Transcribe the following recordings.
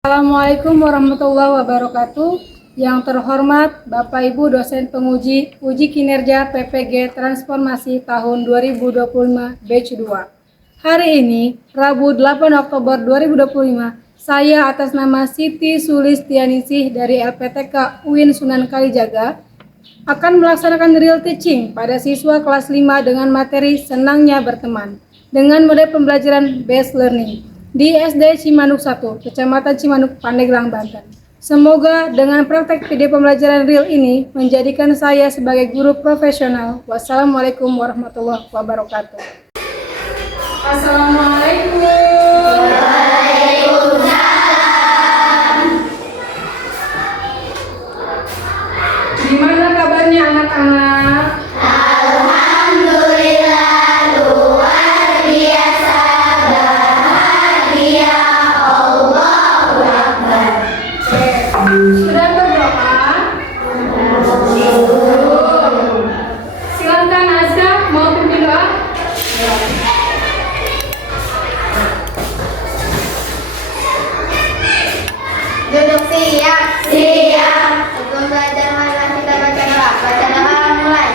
Assalamualaikum warahmatullahi wabarakatuh. Yang terhormat Bapak Ibu dosen penguji uji kinerja PPG Transformasi tahun 2025 batch 2. Hari ini, Rabu 8 Oktober 2025, saya atas nama Siti Sulistianingsih dari LPTK UIN Sunan Kalijaga akan melaksanakan real teaching pada siswa kelas 5 dengan materi Senangnya Berteman dengan model pembelajaran based learning di SD Cimanuk 1, Kecamatan Cimanuk, Pandeglang, Banten. Semoga dengan praktek video pembelajaran real ini menjadikan saya sebagai guru profesional. Wassalamualaikum warahmatullahi wabarakatuh. Assalamualaikum. Gimana kabarnya anak-anak? Sudah berdoa? Silakan Azza, mau pimpin doa? Duduk siap. Siap. Sebelum belajar marilah kita baca doa. Baca doa mulai.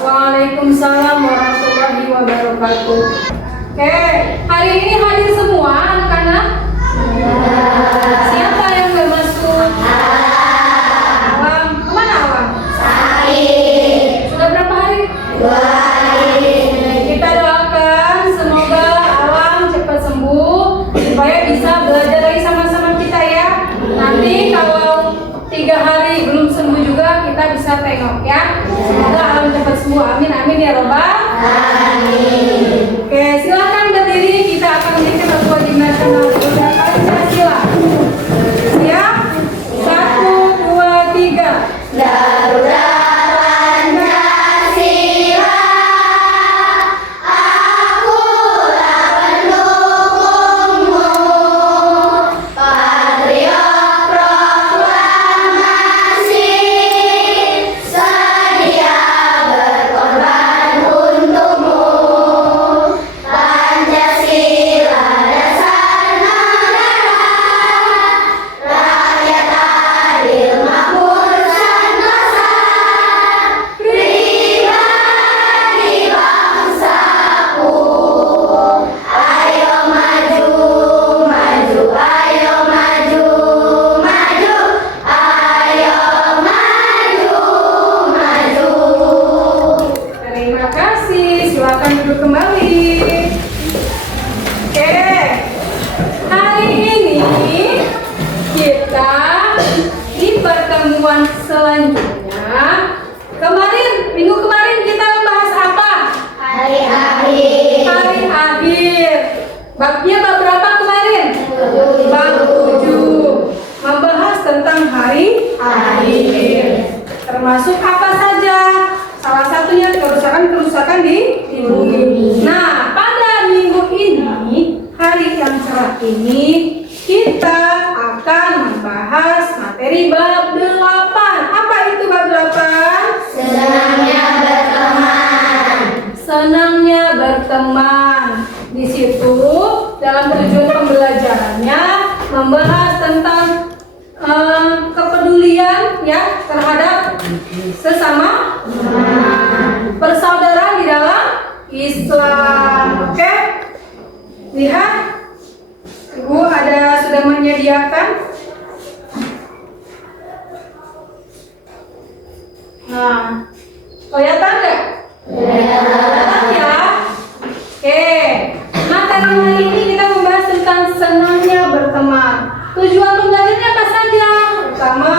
Waalaikumsalam warahmatullahi wabarakatuh. Oke, hari ini hadir semua anak-anak? Siapa yang nggak masuk? Alam, kemana Alam? Sudah berapa hari? 2 hari. Kita doakan semoga Alam cepat sembuh supaya bisa belajar lagi sama-sama kita ya. Nanti kalau 3 hari belum sembuh juga kita bisa tengok ya. Semoga Alam cepat sembuh. Amin amin ya robbal. Amin. Oke, silakan berdiri. Kita akan bikin wajib nasional Indonesia Pancasila. Siap? 1, 2, 3. Garuda Pancasila, akulah pendukungmu. Patriot proklamasi, sedia berkorban untukmu. Pancasila dasar negara, rakyat adil makmur sentosa, pribadi bangsaku. Ayo maju, maju, ayo maju, maju, ayo maju, maju. Terima kasih. Silakan duduk kembali. Oke. Hari ini kita di pertemuan selanjutnya. Minggu kemarin kita membahas apa? Hari-hari Hari akhir. Babnya bab berapa kemarin? Bab 7. Membahas tentang hari akhir. Termasuk apa saja? Salah satunya kerusakan-kerusakan di bumi. Nah, pada minggu ini, hari yang cerah ini, kita akan membahas materi bab 8. Apa itu bab 8? Senangnya berteman. Senangnya berteman. Di situ dalam tujuan pembelajarannya membahas tentang kepedulian ya terhadap sesama persaudaraan di dalam Islam. Oke? Lihat, Ibu sudah menyediakan. Nah, kelihatan nggak? Kelihatan ya. Oke, materi hari ini kita membahas tentang senangnya berteman. Tujuan pembelajarannya apa saja? Pertama,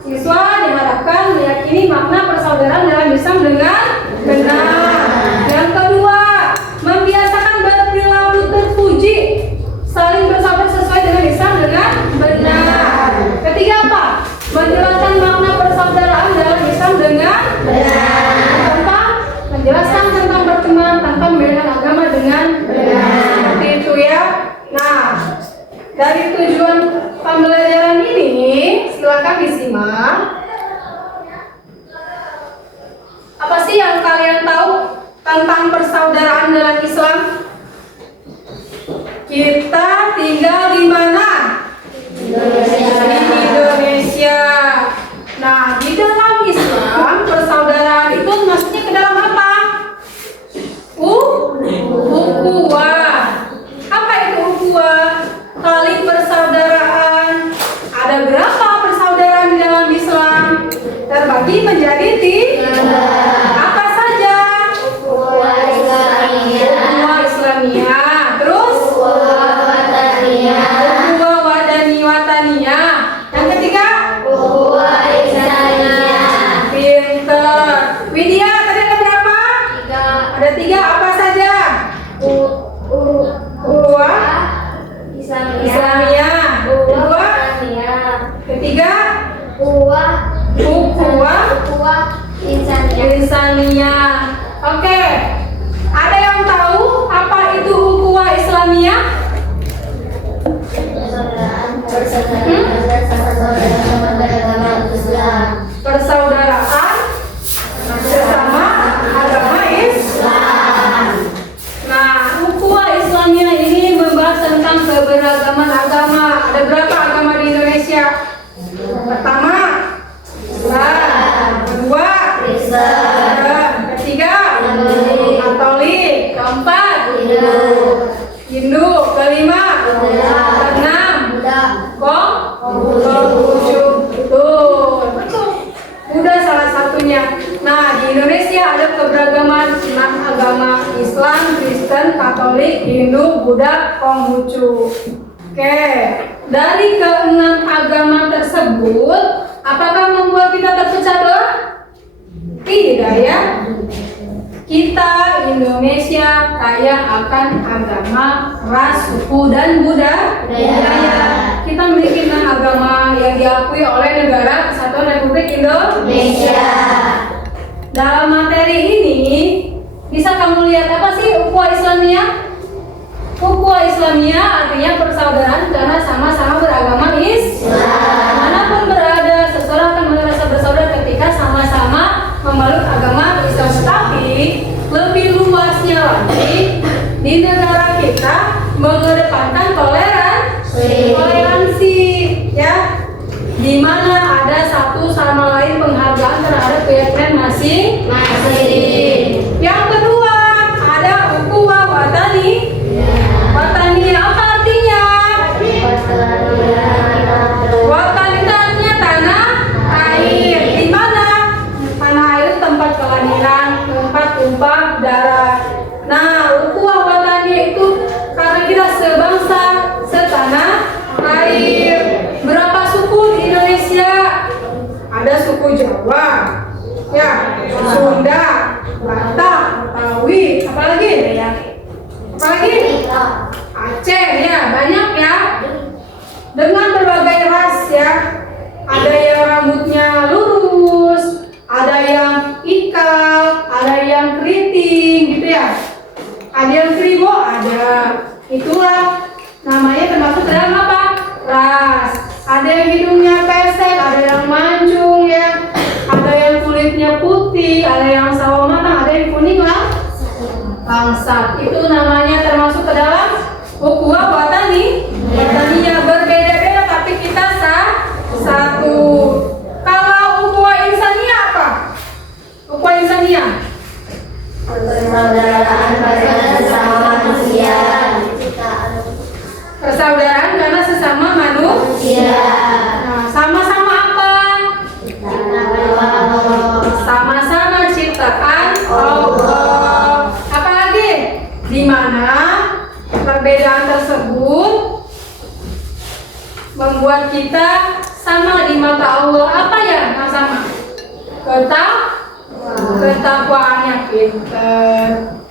siswa diharapkan meyakini makna persaudaraan dalam Islam dengan benar. Yang kedua, membiasakan berperilaku terpuji, saling bersahabat sesuai dengan Islam dengan benar. Ketiga apa? Menjelaskan makna persaudaraan dalam Islam dengan benar. Keempat, menjelaskan tentang berteman tanpa membedakan agama dengan benar. Seperti itu ya. Nah, dari tujuan pembelajaran ini, silakan disimak. Apa sih yang kalian tahu tentang persaudaraan dalam Islam? Kita tinggal di mana? Di Indonesia. Nah, di dalam Islam, persaudaraan itu maksudnya ke dalam apa? Ukhuwah. Apa itu ukhuwah? Tali persaudaraan. Ada berapa persaudaraan di dalam Islam? Terbagi menjadi tiga. Apa saja? Ukhuwah Islamiyah. Ukhuwah Islamiyah. Terus? Ukhuwah Wataniyah. Ukhuwah Wataniyah. Yang ketiga? Ukhuwah Ihsaniyah. Pinter. Widya, tadi ada berapa? Tiga. Ada tiga. Apa saja? Ukhuwah Islamiyah. Kedua, ketiga, ukhuwah Ihsaniyah. Oke. Ada yang tahu apa itu ukhuwah Islamiyah? Persaudaraan sesama agama Islam. Nah, ukhuwah Islamiyah ini membahas tentang keberagaman agama. Ada berapa agama di Indonesia? Pertama, Islam. Kedua, Kristen. Ketiga, Katolik. Keempat, Hindu. Kelima, keenam, Konghucu. Betul. Buddha salah satunya. Nah, di Indonesia ada keberagaman 6 agama: Islam, Kristen, Katolik, Hindu, Buddha, Konghucu. Oke, dari ke-6 agama tersebut, apakah membuat kita terpecah belah? Tidak ya. Kita Indonesia kaya akan agama, ras, suku, dan budaya. Kita memiliki 6 agama yang diakui oleh Negara Kesatuan Republik Indonesia. Dalam materi ini, bisa kamu lihat apa sih ukhuwah Islamiyah? Ukhuwah Islamiyah artinya persaudaraan karena sama-sama beragama Islam. Manapun berada, seseorang akan merasa bersaudara ketika sama-sama memeluk agama Islam. Tetapi lebih luasnya lagi, di negara kita mengedepankan toleransi, ya, di mana ada satu sama lain penghargaan terhadap keyakinan masing-masing. Yang kedua, ada ukhuwah Wataniyah. Apa artinya? Watan itu artinya tanah air. Di mana? Tanah air itu tempat kelahiran, tempat tumpah darah. Nah, ukhuwah Wataniyah itu karena kita sebangsa, setanah air. Berapa suku di Indonesia? Ada suku Jawa, ya, Sunda, Batak, Betawi, apalagi? Apalagi? Aceh ya, banyak ya. Dengan berbagai ras ya. Ada yang rambutnya lurus, ada yang ikal, ada yang keriting gitu ya. Ada yang kribo, ada. Itulah namanya termasuk dalam apa? Ras. Ada yang hidungnya pesek, ada yang mancung ya. Ada yang kulitnya putih, ada yang sawo matang, ada yang kuning lah. Langsat. Itu namanya termasuk ke dalam ukhuwah watani. Wataninya berbeda-beda tapi kita satu. Kalau ukhuwah insaniyah apa? Ukhuwah insaniyah Persaudaraan pada sesama manusia. persaudaraan karena sesama manusia. Nah, sama-sama apa? Sama-sama ciptaan Allah. Apalagi? Di mana perbedaan tersebut membuat kita sama di mata Allah. Apa ya yang sama? Ketakwaannya pinter.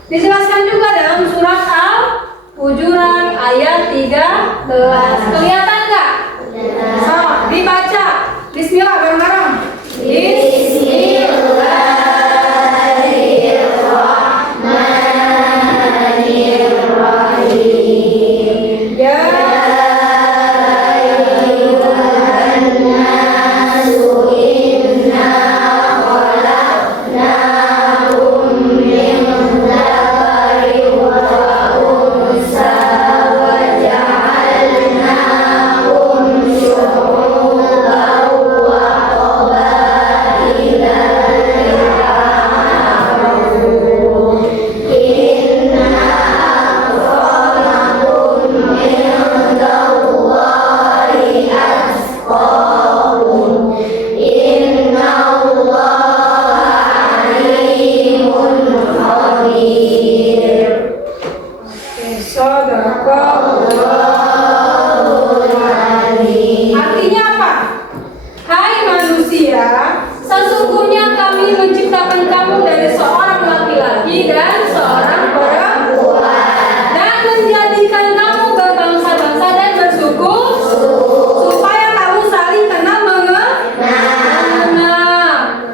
Dijelaskan juga dalam surat Al-Hujurat ayat 13. Kelihatan nggak? So, dibaca. Bismillah bareng-bareng. Bismillahirrahmanirrahim. Ya artinya apa? Hai manusia, sesungguhnya kami menciptakan kamu dari seorang laki-laki dan seorang perempuan dan menjadikan kamu berbangsa-bangsa dan bersuku supaya kamu saling kenal mengenal.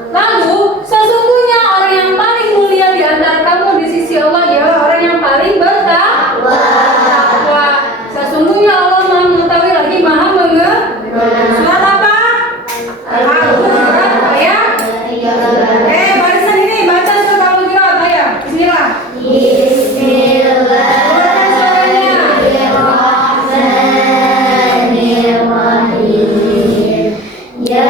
Lalu sesungguhnya orang yang paling mulia di antara kamu di sisi Allah ialah orang yang paling bertakwa. Sesungguhnya Allah Maha mengetahui lagi Maha Surat apa? Al-Hujurat ayat. Barisan ini baca surat Al-Hujurat ayat. Bismillah. Bismillahirrahmanirrahim. Ya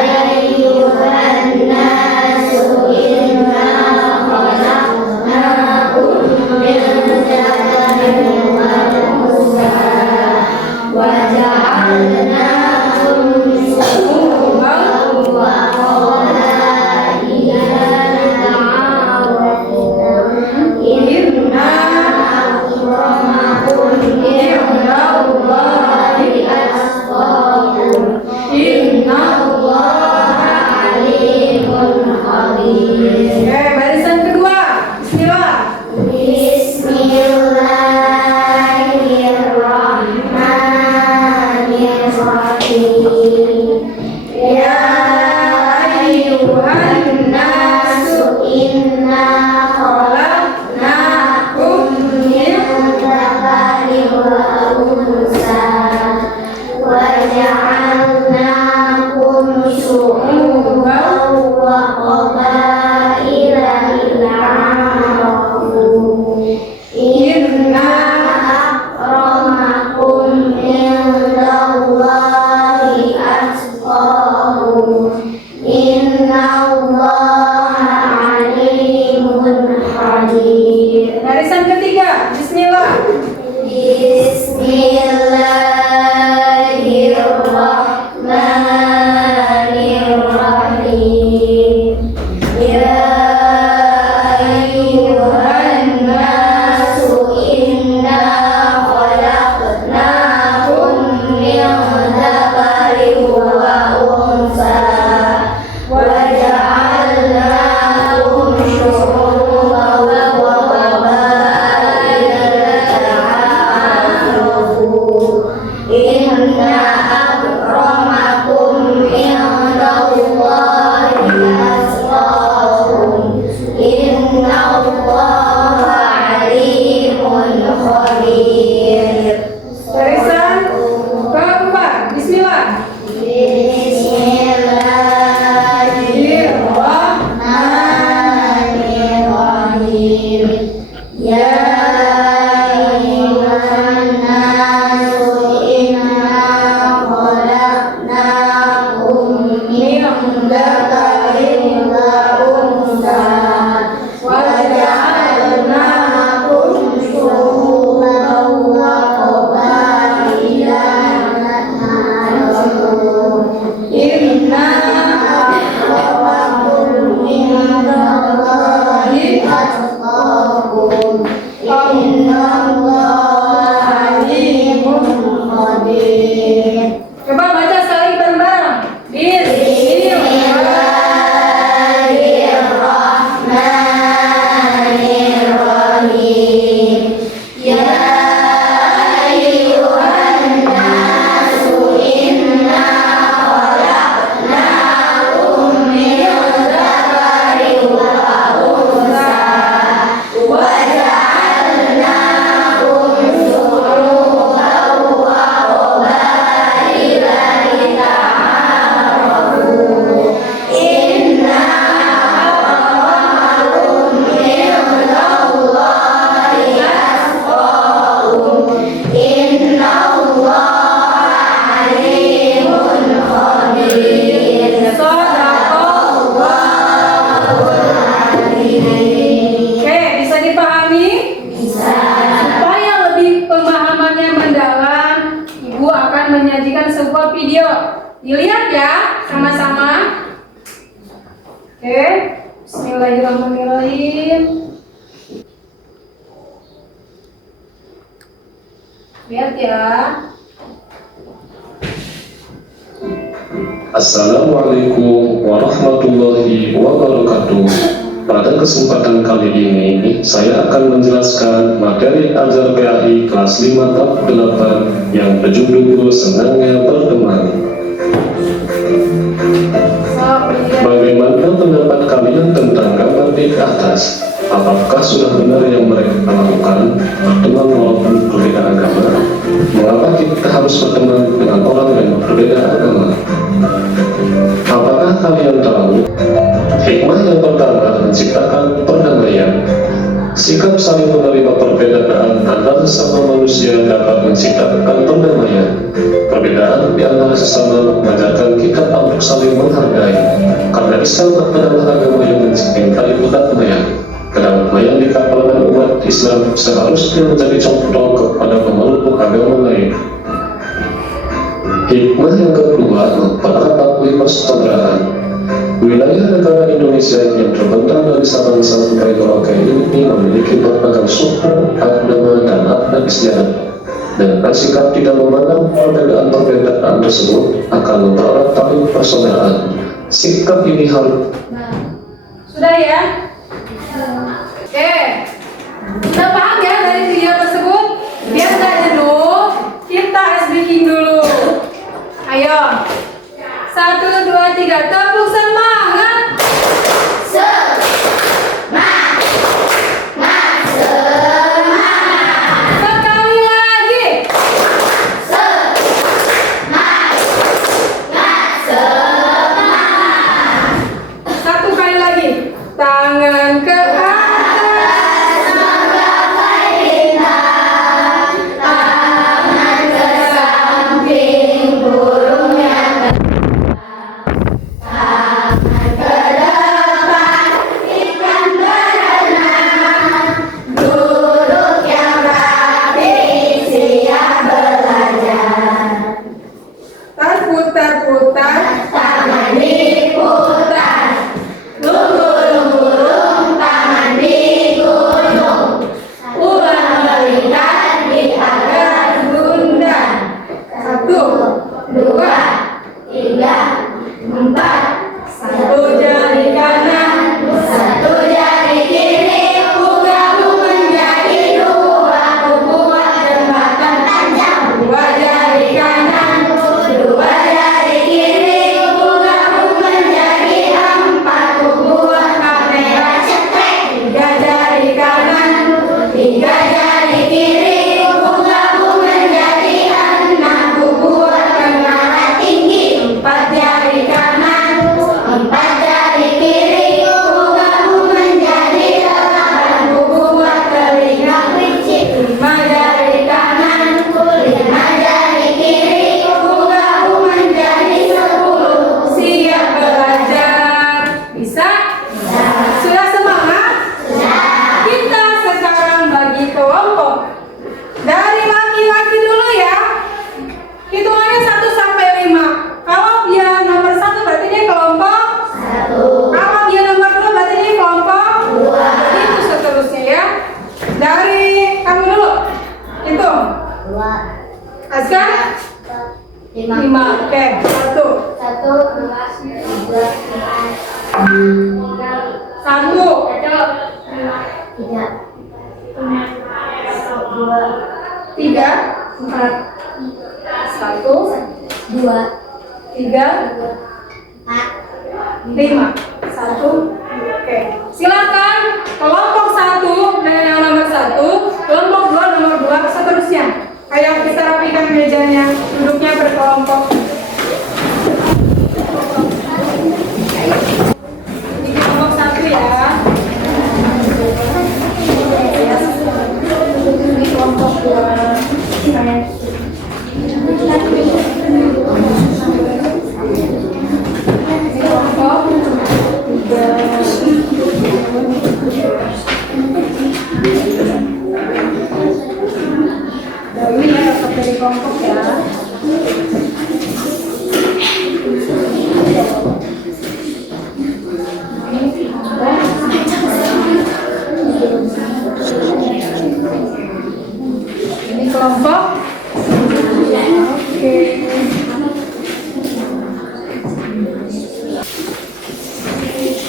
ayyuhan nasu inna khalaqnakum min dhakarin wa unsa wa ja'alnakum syu'uban wa qabaila ta'arafu. Inna akramakum indallahi atqakum. Innallaha alimun khabir. Barisan kedua. Bismillah. Bismillahirrahmanirrahim. Ya ayyuhan nasu inna khalaqnakum min dhakarin wa unsa wa ja'alnakum syu'uban wa qabaila lita'arafu. Inna akramakum indallahi atqakum. Innallaha alimun khabir. Barisan ketiga. Bismillah. Bismillahirrahmanirrahim. Ya ayyuhan nasu inna khalaqnakum min dhakarin wa unsa wa ja'alnakum syu'uban wa qabaila Ya ayyuhan nasu inna khalaqnakum min dzakarin wa untha wa ja'alnakum syu'uban wa qabaila ta'arafu. Inna akramakum indallahi atqakum. Innallaha alimun qadir. Coba baca sekali bareng-bareng. Bismillahirrahmanirrahim. Ya ayyuhan nasu inna khalaqnakum min dzakarin wa untha wa ja'alnakum syu'uban wa qabaila lita'arafu. Inna akramakum indallahi atqakum. Innallaha alimun khabir. Shadaqallahul azim. Oke, bisa dipahami? Bisa. Supaya lebih pemahamannya mendalam, Ibu akan menyajikan sebuah video. Dilihat ya, sama-sama. Oke, bismillahirrahmanirrahim. Lihat ya. Assalamualaikum warahmatullahi wabarakatuh. Pada kesempatan kali ini, saya akan menjelaskan materi Ajar PAI kelas 5 tab 8 yang berjudul Senangnya Berteman. Bagaimana pendapat kalian tentang gambar di atas? Apakah sudah benar yang mereka lakukan, berteman walaupun berbeda agama? Mengapa kita harus berteman dengan orang yang berbeda agama? Apakah kalian tahu hikmah yang pertama menciptakan perdamaian? Sikap saling menerima perbedaan antara sesama manusia dapat menciptakan perdamaian. Perbedaan di antara sesama mengajarkan kita untuk saling menghargai. Karena Islam adalah agama yang mencintai perdamaian. Kedamaian di kalangan umat Islam seharusnya menjadi contoh kepada pemeluk agama lain. Hikmah yang kedua, mempererat persaudaraan. Wilayah negara Indonesia yang terbentang dari Sabang sampai Merauke ini memiliki beragam suku, agama, dan adat istiadat. Dengan sikap tidak memandang perbedaan tersebut akan mempererat tali persaudaraan. Sikap ini harus Sudah ya? Oke. Sudah paham ya dari video tersebut? Biar nggak jenuh, kita ice breaking dulu. Ayo. 1, 2, 3, tepuk semangat. Sekali lagi. Satu kali lagi. Tangan ke atas. Tangan ke samping, burungnya ke Hitung. 2, Askar? 5, 5. Oke, 1. 1, 2, 3, 1. 3, 4. 1, 2, 3, 5. 1. Oke. Silakan kelompok 1 dengan yang nomor 1, kelompok 2 nomor 2, seterusnya. Ayo kita rapikan mejanya, duduknya berkelompok. Ini kelompok 1 ya. Ini kelompok 2. Dahulu ya, dapat dari kelompok ya. Ini kelompok. Oke.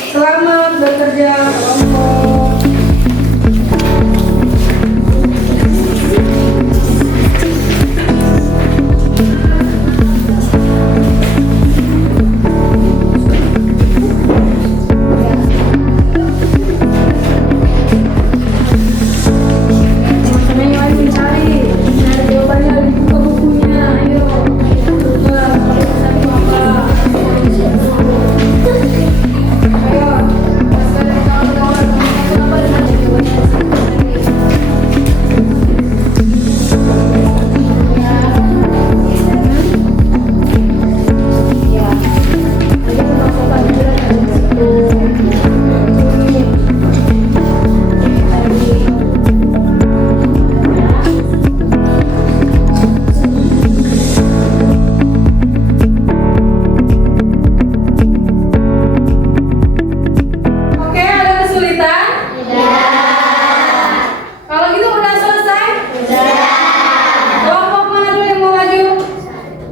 Selamat bekerja kelompok. Teman-teman yang lain mencari jawabannya di buku-bukunya. Ayo. Coba kelompok 1 apa? Ayo. Pasangan kawan-kawan, kelompok 1 apa dengan jawabannya? Ya. Ayo masukkan juga dari situ. Oke, ada kesulitan? Kalau gitu udah selesai? Kelompok mana dulu yang mau maju?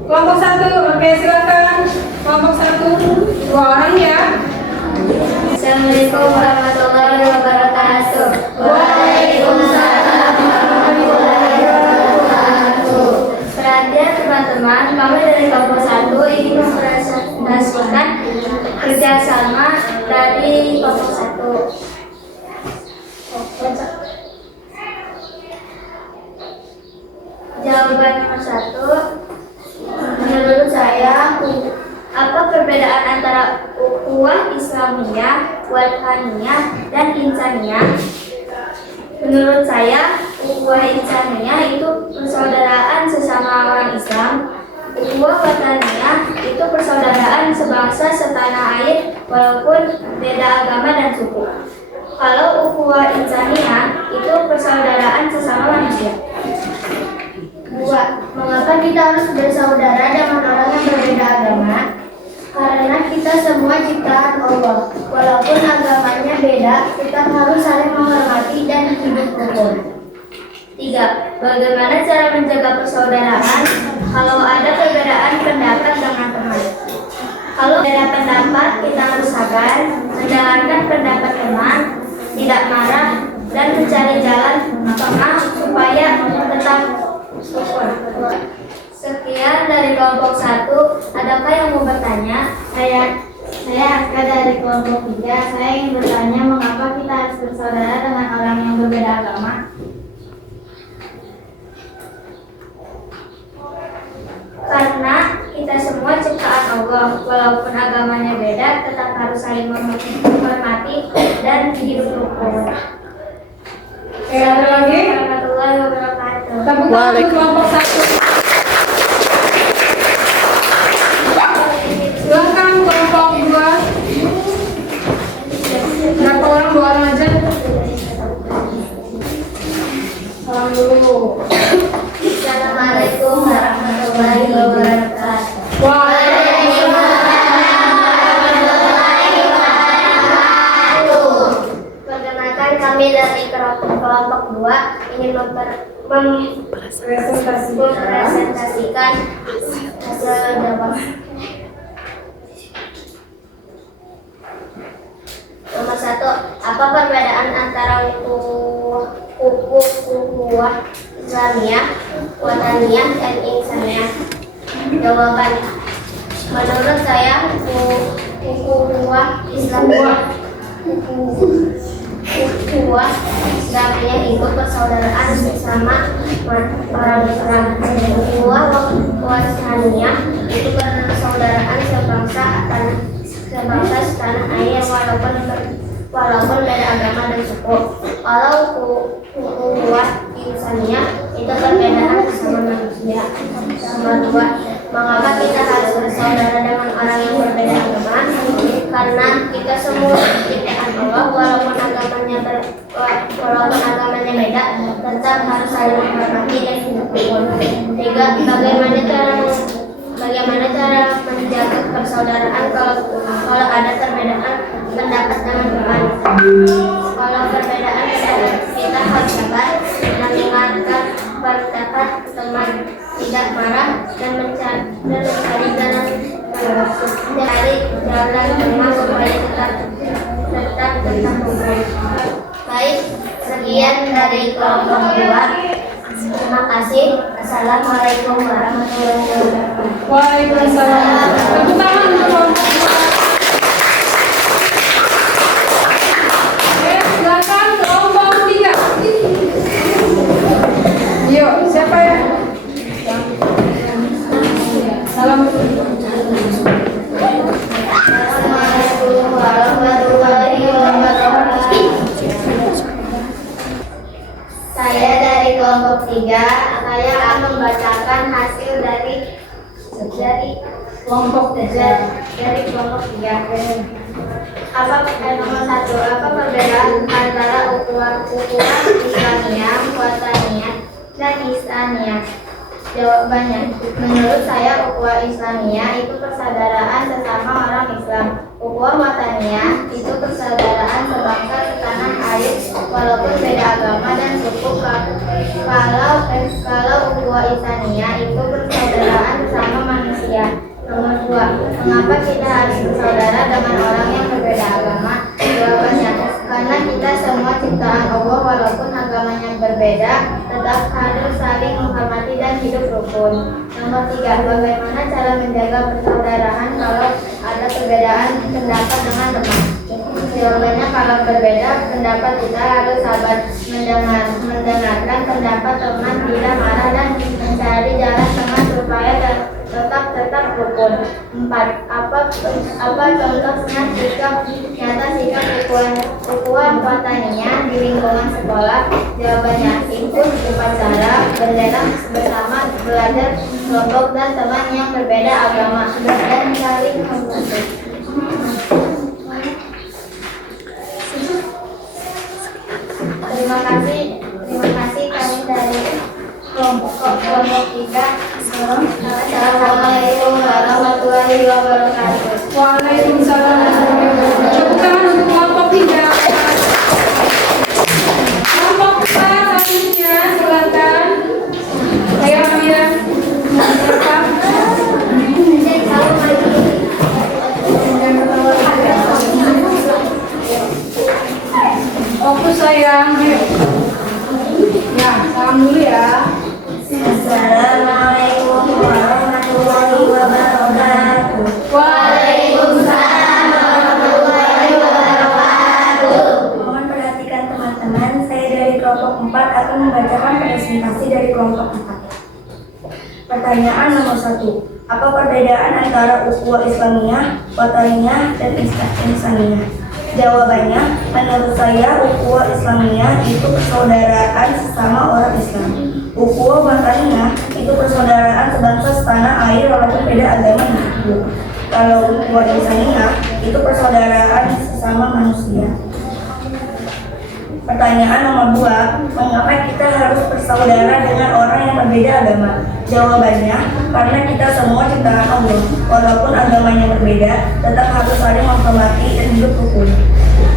Kelompok 1, oke silakan. Kelompok 1, 2 orang ya. Assalamualaikum warahmatullahi wabarakatuh. Waalaikumsalam warahmatullahi wabarakatuh. Perhatian teman-teman, kami dari kelompok 1 ingin mempresentasikan kerjasama dari kelompok 1. Jawaban nomor 1, menurut saya, apa perbedaan antara ukhuwah Islamiyah, wadhaniyah, dan insaniyah? Menurut saya, ukhuwah Insaniyah itu persaudaraan sesama orang Islam. Ukhuwah wadhaniyah itu persaudaraan sebangsa setanah air walaupun beda agama dan suku. Kalau ukhuwah Insaniyah itu persaudaraan sesama manusia. 2. Mengapa kita harus bersaudara dengan orang yang berbeda agama? Karena kita semua ciptaan Allah. Walaupun agamanya beda, kita harus saling menghormati dan hidup rukun. 3. Bagaimana cara menjaga persaudaraan kalau ada perbedaan pendapat dengan teman? Kalau beda pendapat, kita harus sabar, mendengarkan pendapat teman, tidak marah, dan mencari jalan tengah supaya tetap rukun. Sekian dari kelompok 1. Adakah yang mau bertanya? Saya Aska dari kelompok 3. Saya ingin bertanya mengapa kita harus bersaudara dengan orang yang berbeda agama? Karena kita semua ciptaan Allah, walaupun agamanya beda, tetap harus saling menghormati dan hidup rukun. Ada lagi? Warahmatullahi wabarakatuh. Tepuk tangan untuk kelompok 1. Silakan kelompok 2. Berapa orang? 2 orang aja. Salam dulu. Assalamualaikum warahmatullahi wabarakatuh. Perkenalkan kami dari kelompok 2 ingin mempresentasikan hasil jawaban. Nomor 1, apa perbedaan antara ukhuwah Islamiyah, wataniyah, dan insaniyah? Jawaban, menurut saya ukhuwah Islamiyah itu persaudaraan sesama orang Islam. Ukhuwah wataniyah itu persaudaraan sebangsa setanah air walaupun beda agama dan suku. Kalau ukhuwah insaniyah itu perbedaan sesama manusia. Nomor 2, mengapa kita harus bersaudara dengan orang yang berbeda agama? Karena kita semua ciptaan Allah, walaupun agamanya beda, tetap harus saling menghormati dan hidup rukun. 3, bagaimana cara menjaga persaudaraan kalau ada perbedaan pendapat dengan teman? Kalau perbedaan pendapat, kita harus sabar, mendengarkan pendapat teman, tidak marah, dan mencari jalan tengah supaya tetap rukun. Baik, sekian dari kelompok 2. Terima kasih. Assalamualaikum warahmatullahi wabarakatuh. Waalaikumsalam. Tepuk tangan untuk kelompok 2. Silakan kelompok 3. Yuk, siapa ya? Salam. Assalamualaikum warahmatullahi wabarakatuh. Saya dari kelompok 3, saya akan membacakan hasil dari kelompok 3. Nomor 1, apa perbedaan antara ukhuwah Islamiyah, wataniyah, dan insaniyah? Jawabannya, menurut saya ukhuwah Islamiyah itu persaudaraan sesama orang Islam. Ukhuwah wataniyah itu persaudaraan sebangsa setanah air walaupun beda agama dan suku. Kalau ukhuwah insaniyah itu persaudaraan sesama manusia. Nomor 2, mengapa kita harus bersaudara dengan orang yang berbeda agama? Jawabannya, karena kita semua ciptaan Allah, walaupun agamanya berbeda, tetap harus saling menghormati dan hidup rukun. Nomor 3, bagaimana cara menjaga persaudaraan kalau ada perbedaan pendapat dengan teman? Jawabannya, kalau berbeda pendapat kita harus sabar, mendengarkan pendapat teman, tidak marah, dan mencari jalan tengah supaya tetap rukun. 4, apa contohnya sikap ukhuwah wataniyah di lingkungan sekolah? Jawabannya, ikut upacara, bendera bersama, belajar kelompok dan teman yang berbeda agama, dan saling membantu. Terima kasih kami dari kelompok 3. Assalamualaikum warahmatullahi wabarakatuh. Waalaikumsalam. Tepuk tangan untuk kelompok 3. Kelompok 4 selanjutnya, silakan. Ayo Amira. Siapa? Fokus sayang. Ya, salam dulu ya. Assalamualaikum warahmatullahi wabarakatuh. Waalaikumsalam warahmatullahi wabarakatuh. Mohon perhatikan teman-teman, saya dari kelompok 4 akan membacakan presentasi dari kelompok 4. Pertanyaan nomor 1. Apa perbedaan antara ukhuwah Islamiyah, wataniyah, dan insaniyah? Jawabannya, menurut saya ukhuwah Islamiyah itu persaudaraan sesama orang Islam. Ukhuwah wataniyah itu persaudaraan sebangsa setanah air walaupun beda agama dan suku. Kalau ukhuwah insaniyah itu persaudaraan sesama manusia. Pertanyaan nomor 2, mengapa kita harus bersaudara dengan orang yang berbeda agama? Jawabannya, karena kita semua ciptaan Allah, walaupun agamanya berbeda, tetap harus saling menghormati dan hidup rukun.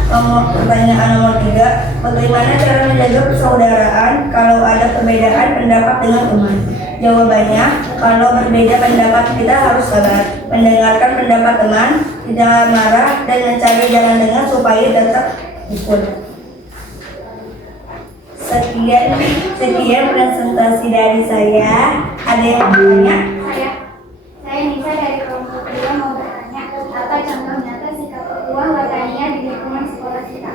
Pertanyaan nomor 3, bagaimana cara menjaga persaudaraan kalau ada perbedaan pendapat dengan teman? Jawabannya, kalau berbeda pendapat kita harus sabar, mendengarkan pendapat teman, tidak marah, dan mencari jalan tengah supaya tetap rukun. Sekian presentasi dari saya. Ada yang mau bertanya? Saya Nisa dari kelompok kedua mau bertanya, apa contoh nyata sikap ukhuwah wataniyah di lingkungan sekolah kita?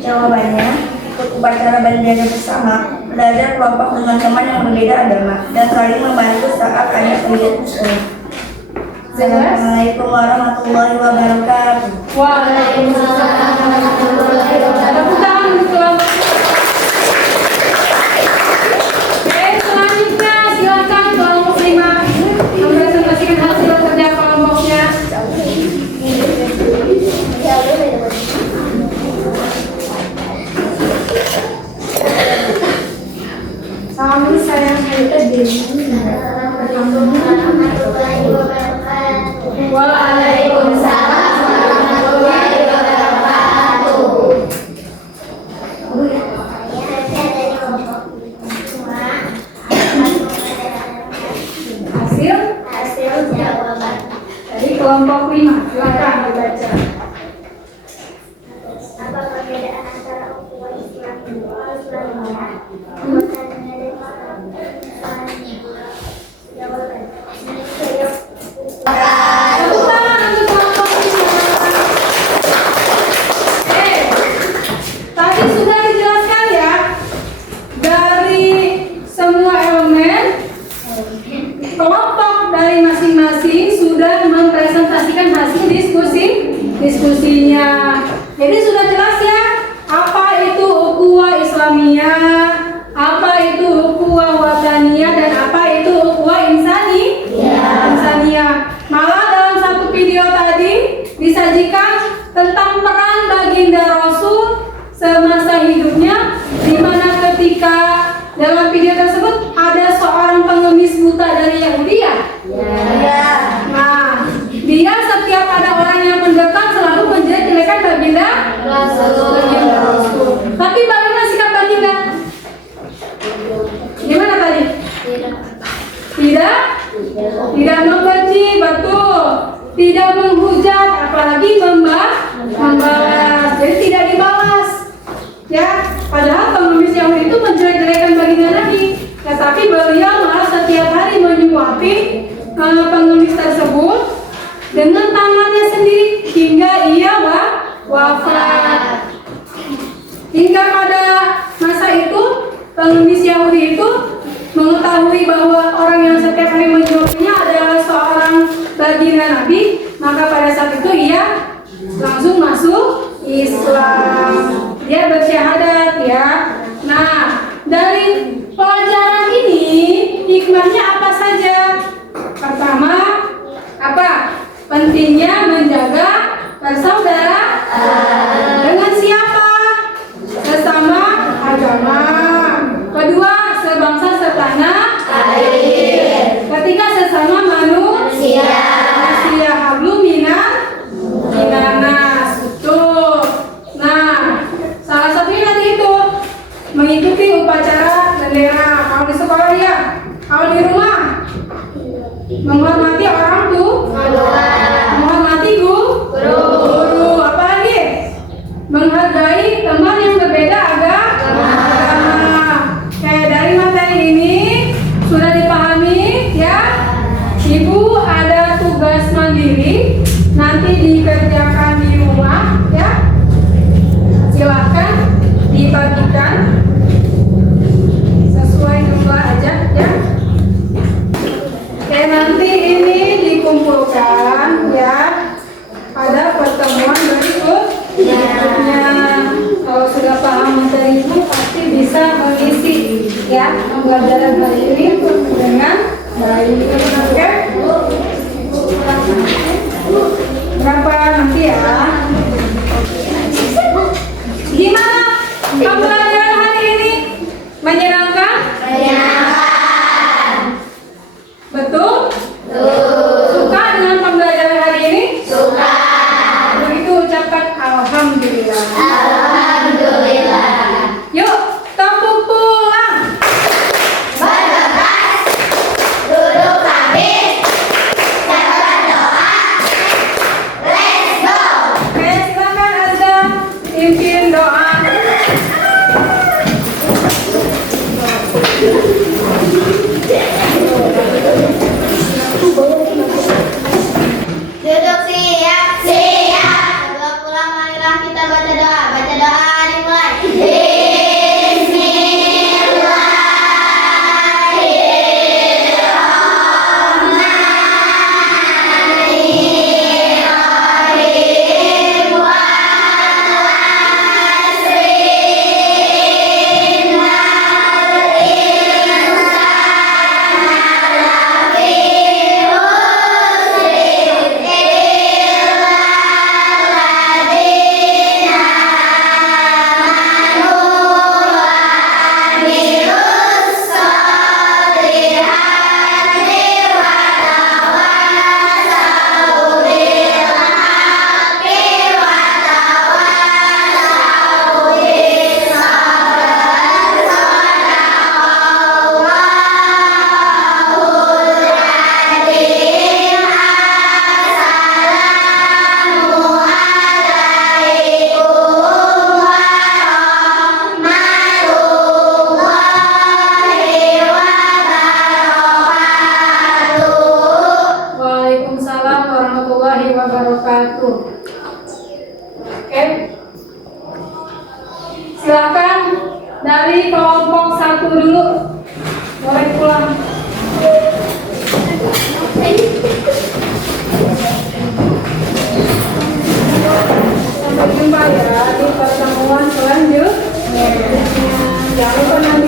Jawabannya, ikut upacara bendera bersama, belajar kelompok dengan teman yang berbeda agama, dan saling membantu saat ada kegiatan sekolah. Assalamualaikum warahmatullahi wabarakatuh. Waalaikumsalam warahmatullahi wabarakatuh. Tepuk tangan untuk kelompok. Oke, selanjutnya silakan kelompok 5 mempresentasikan hasil kerja kelompoknya. Salam sayang Waalaikumsalam warahmatullahi wabarakatuh. Hasil jawaban dari kelompok 5. Silakan dibaca. Apa perbedaan antara ukhuwah Islamiyah Jawaban. Tepuk tangan untuk kelompok 5. Tadi sudah dijelaskan ya, dari semua elemen kelompok dari masing-masing sudah mempresentasikan hasil diskusinya. Jadi sudah jelas ya, apa itu ukhuwah Islamiyah, apa itu ukhuwah wataniyah, dan apa itu ukhuwah insaniyah. Malah dalam satu video tadi disajikan tentang peran baginda Rasul semasa hidupnya, di mana ketika dalam video tersebut ada seorang pengemis buta dari Yahudi ya. Nah, dia setiap ada orang yang mendekat selalu menjelek-jelekan baginda Rasul. Tapi bagaimana sikap baginda? Gimana tadi? Tidak membenci, betul. Tidak menghujat, apalagi membalas. Jadi tidak dibalas. Ya, padahal pengemis Yahudi itu menjelek-jelekan baginda Nabi. Tetapi beliau malah setiap hari menyuapi pengemis tersebut dengan tangannya sendiri hingga ia wafat. Hingga pada masa itu pengemis Yahudi itu mengetahui bahwa orang yang setiap hari menyuapinya adalah seorang baginda Nabi, maka pada saat itu ia langsung masuk Islam. Dia bersyahadat ya. Nah, dari pelajaran ini hikmahnya apa saja? Pertama, apa? Pentingnya menjaga persaudaraan. Dengan siapa? Sesama agama. Kedua, sebangsa setanah air. Ketiga, sesama manusia. Hablum minanas. Betul. Nah, salah satunya nanti itu mengikuti upacara bendera. Kalau di sekolah ya, kalau di rumah menghormati orang tua, menghormati guru. Apa lagi? Menghargai teman yang berbeda agama. Dari materi ini sudah dipahami ya. Ibu ada tugas mandiri nanti dikerjakan di rumah ya. Silahkan dibagikan sesuai jumlah aja ya. Oke, nanti ini dikumpulkan ya pada pertemuan berikutnya. Kalau sudah paham materi itu pasti bisa mengisi ya pembelajaran hari ini dengan baik. Oke? Berapa nanti ya? Gimana pembelajaran hari ini? Menyenangkan? Betul? Suka dengan pembelajaran hari ini? Suka. Begitu ucapkan alhamdulillah. Duduk siap. Sebelum pulang marilah kita baca doa. Baca doa dimulai. Waalaikumsalam warahmatullahi wabarakatuh. Oke. Silakan dari kelompok 1 dulu. Boleh pulang. Sampai jumpa ya di pertemuan selanjutnya. Jangan lupa nanti